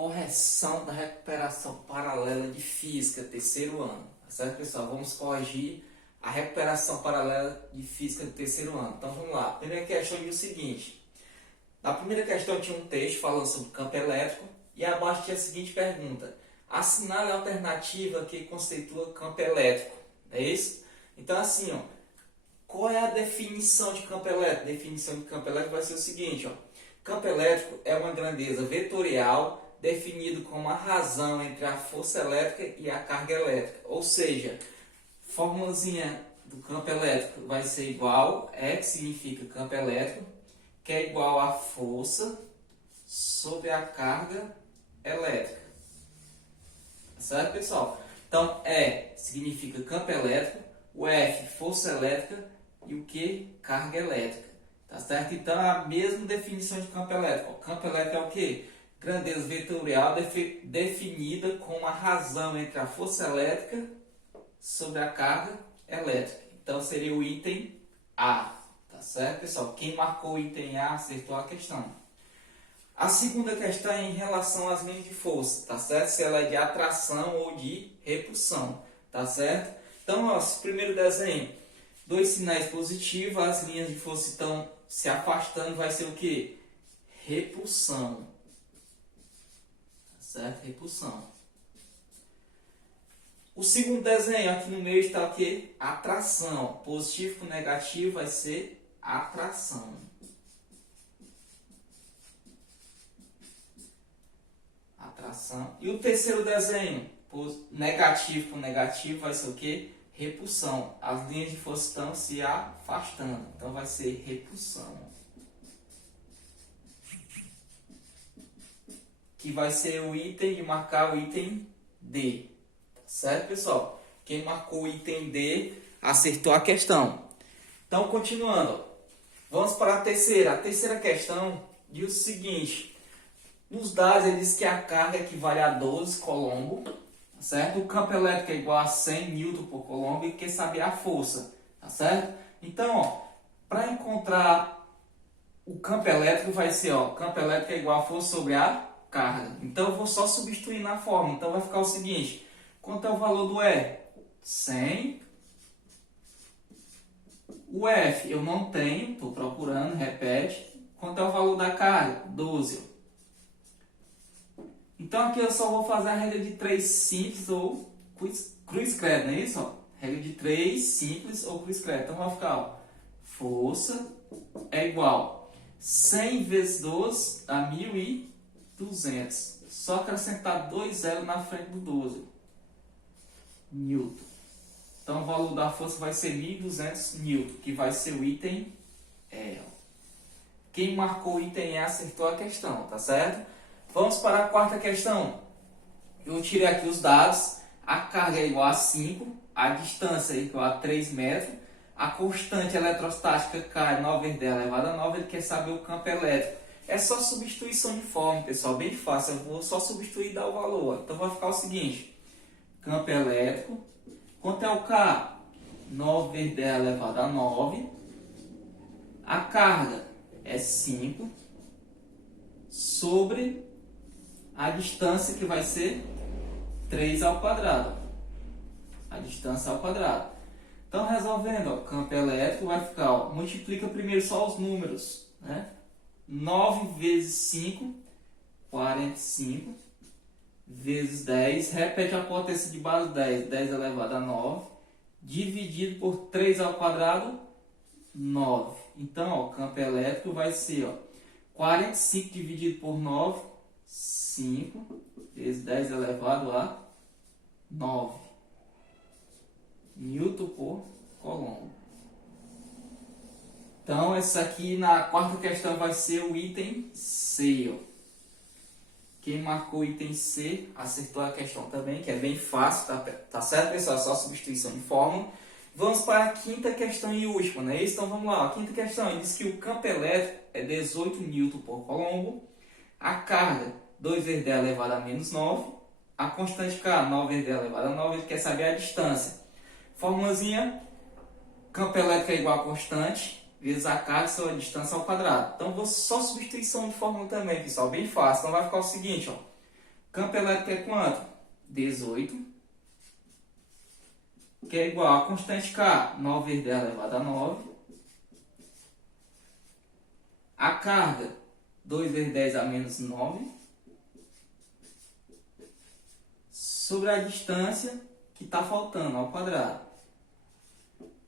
correção da recuperação paralela de física, terceiro ano. Tá certo, pessoal? Vamos corrigir a recuperação paralela de física do terceiro ano. Então vamos lá. A primeira questão diz o seguinte. Na primeira questão tinha um texto falando sobre campo elétrico e abaixo tinha a seguinte pergunta. Assinale a alternativa que conceitua campo elétrico. É isso? Então assim, ó, qual é a definição de campo elétrico? A definição de campo elétrico vai ser o seguinte, ó. Campo elétrico é uma grandeza vetorial definido como a razão entre a força elétrica e a carga elétrica. Ou seja, formulazinha do campo elétrico vai ser igual, E que significa campo elétrico, que é igual a força sobre a carga elétrica. Certo, pessoal? Então, E significa campo elétrico, o F, força elétrica e o Q, carga elétrica. Tá certo? Então, é a mesma definição de campo elétrico. O campo elétrico é o quê? Grandeza vetorial definida como a razão entre a força elétrica sobre a carga elétrica. Então, seria o item A. Tá certo, pessoal? Quem marcou o item A acertou a questão. A segunda questão é em relação às linhas de força, tá certo? Se ela é de atração ou de repulsão, tá certo? Então, ó, primeiro desenho, dois sinais positivos, as linhas de força estão se afastando, vai ser o que? Repulsão. Tá certo? Repulsão. O segundo desenho, aqui no meio está o que? Atração. Positivo com negativo vai ser atração. Atração. E o terceiro desenho, negativo com negativo, vai ser o que? Repulsão. As linhas de força estão se afastando. Então vai ser repulsão. Que vai ser o item de marcar o item D. Tá certo, pessoal? Quem marcou o item D acertou a questão. Então, continuando. Vamos para a terceira. A terceira questão diz o seguinte. Nos dados, ele diz que a carga equivale a 12 coulomb, tá certo? O campo elétrico é igual a 100 Newton por coulomb e quer saber a força, tá certo? Então, para encontrar o campo elétrico vai ser, ó, campo elétrico é igual a força sobre a carga. Então, eu vou só substituir na fórmula. Então, vai ficar o seguinte, quanto é o valor do E? 100. O F eu não tenho, estou procurando, repete. Quanto é o valor da carga? 12. Então aqui eu só vou fazer a regra de 3 simples ou cruz-credo, não é isso? Ó? Regra de 3 simples ou cruz-credo. Então vai ficar, ó, força é igual 100 vezes 12 dá 1.200. Só acrescentar 2 zeros na frente do 12. Newton. Então o valor da força vai ser 1.200 Newton, que vai ser o item E. Quem marcou o item E acertou a questão, tá certo? Vamos para a quarta questão. Eu tirei aqui os dados. A carga é igual a 5. A distância é igual a 3 metros. A constante eletrostática K, 9 vezes 10 elevado a 9. Ele quer saber o campo elétrico. É só substituição de fórmula, pessoal. Bem fácil. Eu vou só substituir e dar o valor. Então vai ficar o seguinte. Campo elétrico. Quanto é o K? 9 vezes 10 elevado a 9. A carga é 5. Sobre a distância que vai ser 3 ao quadrado. A distância ao quadrado. Então, resolvendo, ó, campo elétrico vai ficar, ó, multiplica primeiro só os números, né? 9 vezes 5, 45, vezes 10, repete a potência de base 10, 10 elevado a 9, dividido por 3 ao quadrado, 9. Então, ó, campo elétrico vai ser, ó, 45 dividido por 9, 5 vezes 10 elevado a 9 Newton por coulomb. Então, essa aqui na quarta questão vai ser o item C. Ó. Quem marcou o item C acertou a questão também, que é bem fácil, tá certo, pessoal? Só substituição de fórmula. Vamos para a quinta questão e última, não é isso? Então, vamos lá. A quinta questão diz que o campo elétrico é 18 Newton por coulomb. A carga, 2 vezes 10 elevado a menos 9. A constante K, 9 vezes 10 elevado a 9. Ele quer saber a distância. Formulazinha, campo elétrico é igual a constante, vezes a carga sobre a distância ao quadrado. Então, vou só substituição de fórmula também, pessoal. Bem fácil. Então, vai ficar o seguinte, ó. Campo elétrico é quanto? 18. Que é igual a constante K, 9 vezes 10 elevado a 9. A carga, 2 vezes 10 a menos 9. Sobre a distância que está faltando, ao quadrado.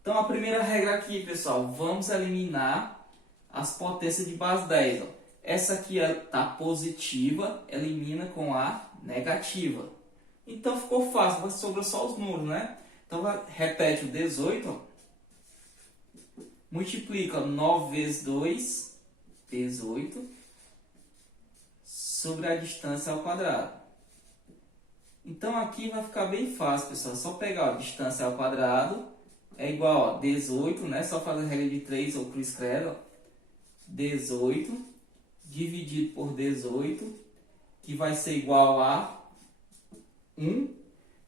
Então, a primeira regra aqui, pessoal, vamos eliminar as potências de base 10. Ó. Essa aqui está positiva, elimina com a negativa. Então, ficou fácil, sobrou só os números, né? Então, repete o 18, ó. Multiplica 9 vezes 2, 18, sobre a distância ao quadrado. Então, aqui vai ficar bem fácil, pessoal. É só pegar a distância ao quadrado, é igual a 18, né? Só fazer regra de 3 ou cruz credo. 18 dividido por 18, que vai ser igual a 1.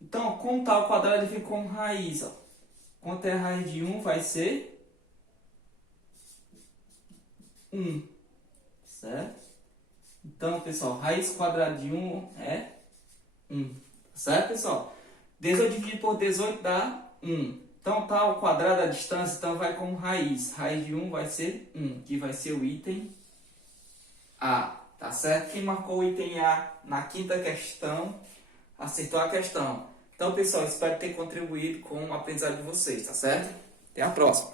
Então, como está o quadrado, ele fica como raiz. Ó. Quanto é a raiz de 1? Vai ser 1. Certo? Então, pessoal, raiz quadrada de 1 é 1. Certo, pessoal? 18 dividido por 18 dá 1. Então, tá o quadrado da distância, então vai como raiz. Raiz de 1 vai ser 1, que vai ser o item A. Tá certo? Quem marcou o item A na quinta questão, acertou a questão. Então, pessoal, espero ter contribuído com o aprendizado de vocês, tá certo? Até a próxima!